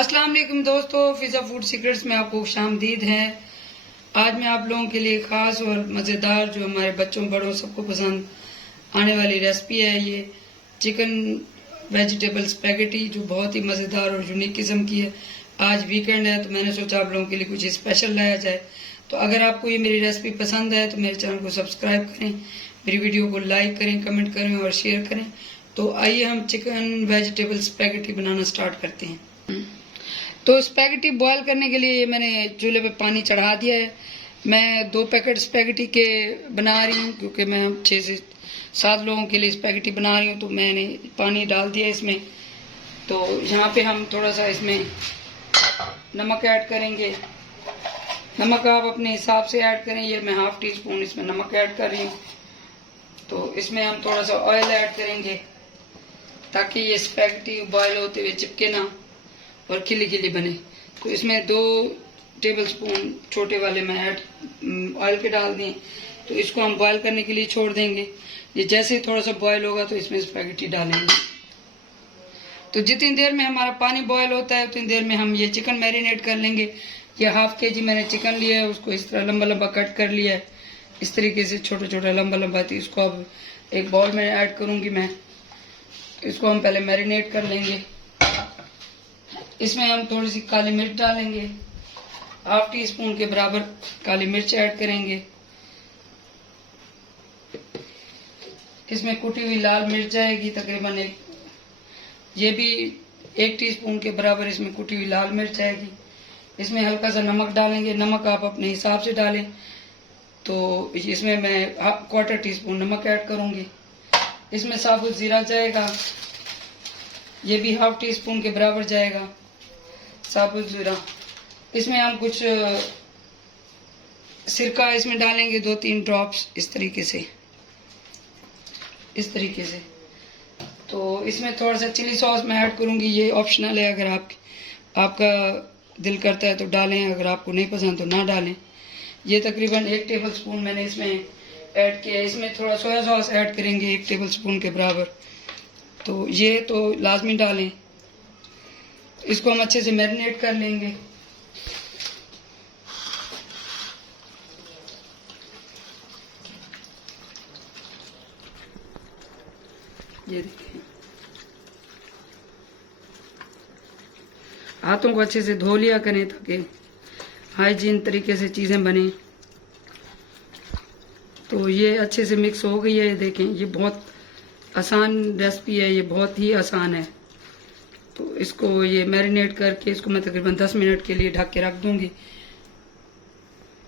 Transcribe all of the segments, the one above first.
अस्सलाम वालेकुम दोस्तों, फिजा फूड सीक्रेट्स में आपको खुशामदीद है। आज मैं आप लोगों के लिए खास और मज़ेदार, जो हमारे बच्चों बड़ों सबको पसंद आने वाली रेसिपी है, ये चिकन वेजिटेबल स्पैगेटी, जो बहुत ही मज़ेदार और यूनिक किस्म की है। आज वीकेंड है तो मैंने सोचा आप लोगों के लिए कुछ स्पेशल लाया जाए। तो अगर आपको ये मेरी रेसिपी पसंद है तो मेरे चैनल को सब्सक्राइब करें, मेरी वीडियो को लाइक करें, कमेंट करें और शेयर करें। तो आइए हम चिकन वेजिटेबल स्पैगेटी बनाना स्टार्ट करते हैं। तो स्पैगेटी बॉयल करने के लिए मैंने चूल्हे पे पानी चढ़ा दिया है। मैं 2 पैकेट स्पैगेटी के बना रही हूँ, क्योंकि मैं 6 से 7 लोगों के लिए स्पैगेटी बना रही हूँ। तो मैंने पानी डाल दिया इसमें। तो यहाँ पे हम थोड़ा सा इसमें नमक ऐड करेंगे। नमक आप अपने हिसाब से ऐड करें। ये मैं ½ टी स्पून इसमें नमक ऐड कर रही हूँ। तो इसमें हम थोड़ा सा ऑयल ऐड करेंगे, ताकि ये स्पैगेटी बॉयल होते हुए चिपके ना और खिली खिली बने। तो इसमें 2 टेबल स्पून छोटे वाले मैं ऑयल के डाल दिए। तो इसको हम बॉयल करने के लिए छोड़ देंगे। ये जैसे ही थोड़ा सा बॉयल होगा तो इसमें स्पैगेटी डालेंगे। तो जितनी देर में हमारा पानी बॉयल होता है उतनी देर में हम ये चिकन मैरिनेट कर लेंगे। ये ½ केजी मैंने चिकन लिया है, उसको इस तरह लंबा लंबा कट कर लिया है, इस तरीके से छोटा छोटा लंबा लंबा। तो इसको अब एक बाउल में ऐड करूंगी मैं। इसको हम पहले मैरिनेट कर लेंगे। इसमें हम थोड़ी सी काली मिर्च डालेंगे, ½ टी स्पून के बराबर काली मिर्च ऐड करेंगे। इसमें कुटी हुई लाल मिर्च जाएगी तकरीबन ये भी 1 टीस्पून के बराबर इसमें कुटी हुई लाल मिर्च जाएगी। इसमें हल्का सा नमक डालेंगे। नमक आप अपने हिसाब से डालें। तो इसमें मैं ½ टी स्पून नमक ऐड करूंगी। इसमें साबुत जीरा जाएगा, ये भी ½ टी स्पून के बराबर जाएगा साबुत जीरा। इसमें हम कुछ सिरका इसमें डालेंगे, 2-3 ड्रॉप्स इस तरीके से। तो इसमें थोड़ा सा चिली सॉस मैं ऐड करूंगी। ये ऑप्शनल है, अगर आपका दिल करता है तो डालें, अगर आपको नहीं पसंद तो ना डालें। ये तकरीबन 1 टेबल स्पून मैंने इसमें ऐड किया है। इसमें थोड़ा सोया सॉस ऐड करेंगे 1 टेबल स्पून के बराबर। तो ये तो लाजमी डालें। इसको हम अच्छे से मैरिनेट कर लेंगे। ये देखिए, हाथों को अच्छे से धो लिया करें ताकि हाइजीन तरीके से चीजें बने। तो ये अच्छे से मिक्स हो गई है। देखें, ये बहुत आसान रेसिपी है, ये बहुत ही आसान है। तो इसको ये मैरिनेट करके इसको मैं तकरीबन 10 मिनट के लिए ढक के रख दूंगी।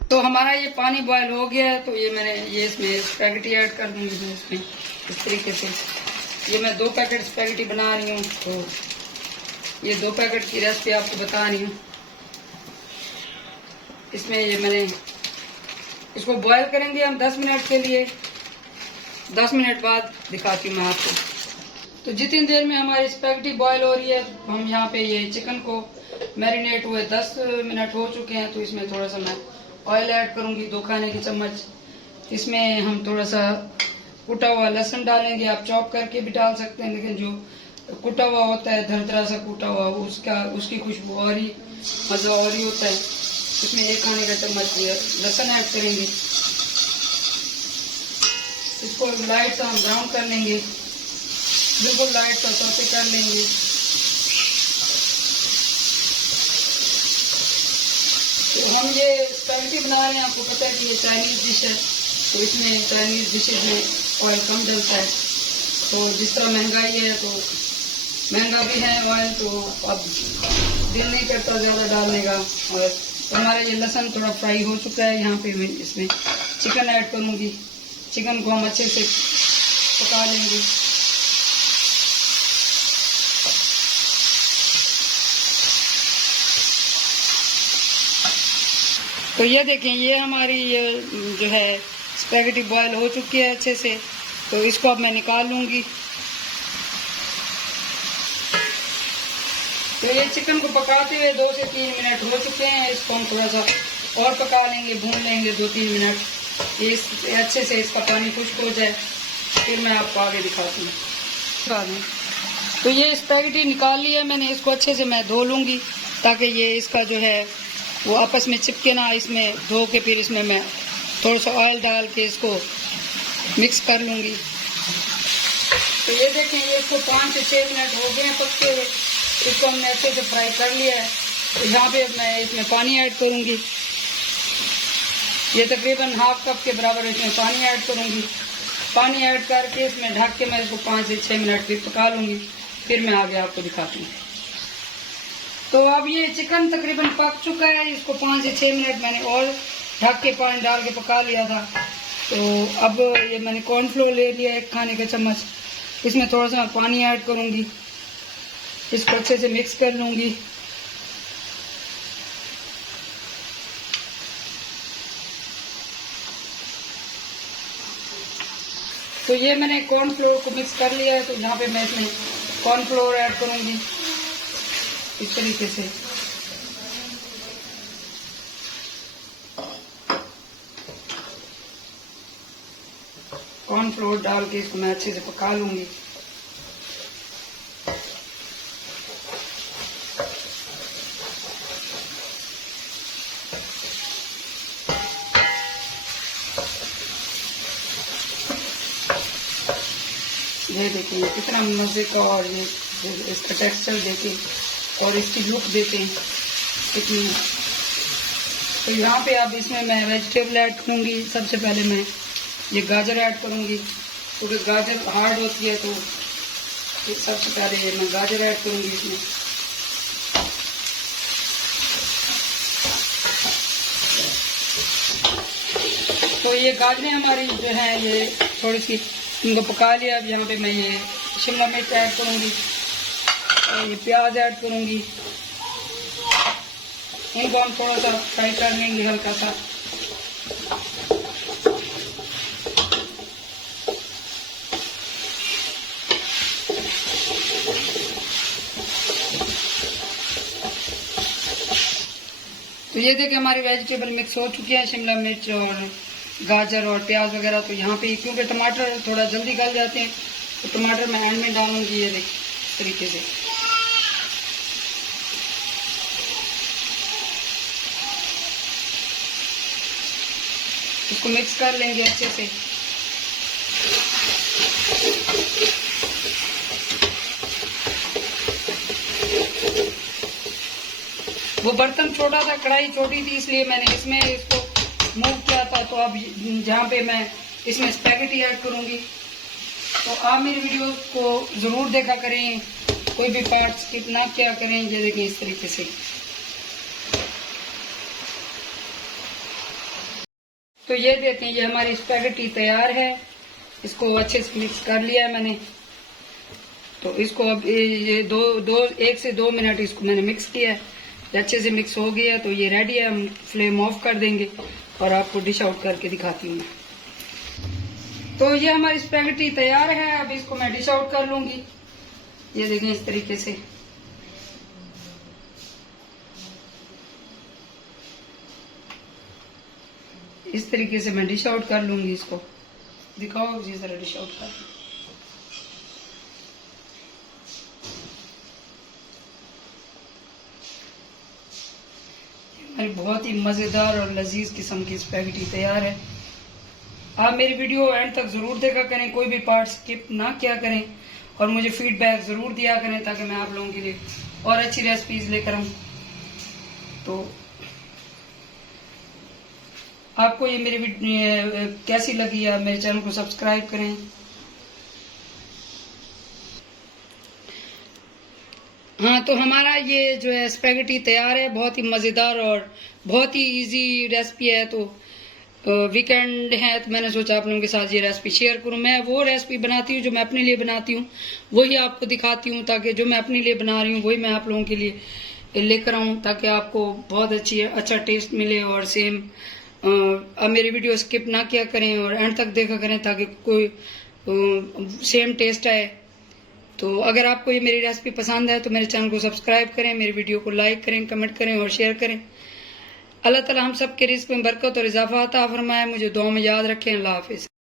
तो हमारा ये पानी बॉयल हो गया है। तो ये मैंने इसमें स्पैगेटी ऐड कर दूंगी इसमें इस तरीके से। ये मैं 2 पैकेट स्पैगेटी बना रही हूँ। तो ये 2 पैकेट की रेसिपी आपको बता रही हूँ। इसमें ये मैंने इसको बॉयल करेंगे हम 10 मिनट के लिए। 10 मिनट बाद दिखाती हूँ मैं आपको। तो जितनी देर में हमारी स्पैगेटी बॉयल हो रही है, हम यहाँ पे ये चिकन को मैरिनेट हुए 10 मिनट हो चुके हैं। तो इसमें थोड़ा सा मैं ऑयल ऐड करूंगी, 2 खाने के चम्मच। इसमें हम थोड़ा सा कुटा हुआ लहसुन डालेंगे। आप चॉप करके भी डाल सकते हैं, लेकिन जो कुटा हुआ होता है, दरदरा सा कुटा हुआ, उसकी खुशबू और ही मजा और ही होता है। इसमें 1 खाने का चम्मच लहसुन ऐड करेंगे। इसको लाइट सा हम ब्राउन कर लेंगे, बिल्कुल लाइट सा सौते कर लेंगे। तो हम ये स्पैगेटी बना रहे हैं, आपको पता है कि ये चाइनीज डिश है। तो इसमें चाइनीज डिशेज में ऑयल कम डलता है। तो जिस तरह महंगाई है, तो महंगा भी है ऑयल, तो अब दिल नहीं करता ज़्यादा डालने का। और तो हमारा ये लहसुन थोड़ा फ्राई हो चुका है। यहाँ पे मैं इसमें चिकन ऐड करूँगी। चिकन को हम अच्छे से पका लेंगे। तो ये देखें, ये हमारी ये जो है स्पैगेटी बॉयल हो चुकी है अच्छे से। तो इसको अब मैं निकाल लूंगी। तो ये चिकन को पकाते हुए 2 से 3 मिनट हो चुके हैं। इसको हम थोड़ा सा और पका लेंगे, भून लेंगे 2-3 मिनट। ये अच्छे से इसका पानी खुश्क हो जाए, फिर मैं आपको आगे दिखाती हूँ। तो ये स्पैगेटी निकाल लिया मैंने, इसको अच्छे से मैं धो लूँगी ताकि ये इसका जो है वो आपस में चिपके ना। इसमें धो के फिर इसमें मैं थोड़ा सा ऑयल डाल के इसको मिक्स कर लूँगी। तो ये देखें, ये इसको 5 से 6 मिनट हो गए हैं पकते हुए। इसको हमने अच्छे से फ्राई कर लिया है। तो यहाँ पे मैं इसमें पानी ऐड करूँगी। ये तकरीबन हाफ कप के बराबर इसमें पानी ऐड करूँगी। पानी ऐड करके इसमें ढक के मैं इसको 5 से 6 मिनट फिर पका लूँगी। फिर मैं आगे आपको दिखाती हूँ। तो अब ये चिकन तकरीबन पक चुका है। इसको 5 से 6 मिनट मैंने और ढक के पानी डाल के पका लिया था। तो अब ये मैंने कॉर्नफ्लोर ले लिया 1 खाने का चम्मच। इसमें थोड़ा सा पानी ऐड करूँगी, इसको अच्छे से मिक्स कर लूँगी। तो ये मैंने कॉर्नफ्लोर को मिक्स कर लिया है। तो यहाँ पे मैं इसमें कॉर्नफ्लोर ऐड करूँगी इस तरीके से। कॉर्नफ्लोर डाल के इसको मैं अच्छे से पका लूँगी। ये देखिए कितना मज़े का, और ये इसका टेक्सचर देखें और इसकी लुक देखें कितनी। तो यहाँ पे अब इसमें मैं वेजिटेबल ऐड करूँगी। सबसे पहले मैं ये गाजर ऐड करूँगी, क्योंकि गाजर हार्ड होती है। तो सबसे पहले ये मैं गाजर ऐड करूँगी इसमें। तो ये गाजरें हमारी जो है ये थोड़ी सी इनको पका लिया। अब यहाँ पे मैं ये शिमला मिर्च ऐड करूँगी और ये प्याज ऐड करूँगी। इनको हम थोड़ा सा फ्राई कर लेंगे हल्का सा। तो ये देखिए हमारी वेजिटेबल मिक्स हो चुकी है, शिमला मिर्च और गाजर और प्याज वगैरह। तो यहाँ पे क्योंकि टमाटर थोड़ा जल्दी गल जाते हैं तो टमाटर मैं एंड में डालूंगी। ये देखिए इस तरीके से। इसको मिक्स कर लेंगे अच्छे से। वो बर्तन छोटा था, कढ़ाई छोटी थी, इसलिए मैंने इसमें इसको मूव किया था। तो अब जहाँ पे मैं इसमें स्पैगेटी ऐड करूँगी। तो आप मेरी वीडियो को ज़रूर देखा करें, कोई भी पार्ट स्किप ना किया करें। ये देखें इस तरीके से। तो ये देखें ये हमारी स्पैगेटी तैयार है। इसको अच्छे से मिक्स कर लिया है मैंने। तो इसको अब ये 1 से 2 मिनट इसको मैंने मिक्स किया है। अच्छे से मिक्स हो गया तो ये रेडी है। हम फ्लेम ऑफ कर देंगे और आपको डिश आउट करके दिखाती हूँ। तो ये हमारी स्पैगेटी तैयार है। अब इसको मैं डिश आउट कर लूंगी। ये देखें इस तरीके से। इस तरीके से मैं डिश आउट कर लूंगी। इसको दिखाओ इसी तरह डिश आउट कर। हमारी बहुत ही मजेदार और लजीज किस्म की स्पैगेटी तैयार है। आप मेरी वीडियो एंड तक जरूर देखा करें, कोई भी पार्ट स्किप ना किया करें और मुझे फीडबैक जरूर दिया करें ताकि मैं आप लोगों के लिए और अच्छी रेसिपीज लेकर आऊं। तो आपको ये मेरी वीडियो कैसी लगी है, मेरे चैनल को सब्सक्राइब करें। हाँ, तो हमारा ये जो है स्पैगेटी तैयार है। बहुत ही मज़ेदार और बहुत ही इजी रेसिपी है। तो वीकेंड है तो मैंने सोचा आप लोगों के साथ ये रेसिपी शेयर करूं। मैं वो रेसिपी बनाती हूँ जो मैं अपने लिए बनाती हूँ, वही आपको दिखाती हूँ, ताकि जो मैं अपने लिए बना रही हूँ वही मैं आप लोगों के लिए लेकर आऊँ, ताकि आपको बहुत अच्छा टेस्ट मिले। और सेम अब मेरी वीडियो स्किप ना किया करें और एंड तक देखा करें ताकि कोई सेम टेस्ट आए। तो अगर आपको ये मेरी रेसिपी पसंद है तो मेरे चैनल को सब्सक्राइब करें, मेरी वीडियो को लाइक करें, कमेंट करें और शेयर करें। अल्लाह ताला हम सब के रिज़्क़ में बरकत और इजाफा अता फरमाए। मुझे दुआ में याद रखें। अल्लाह हाफिज़।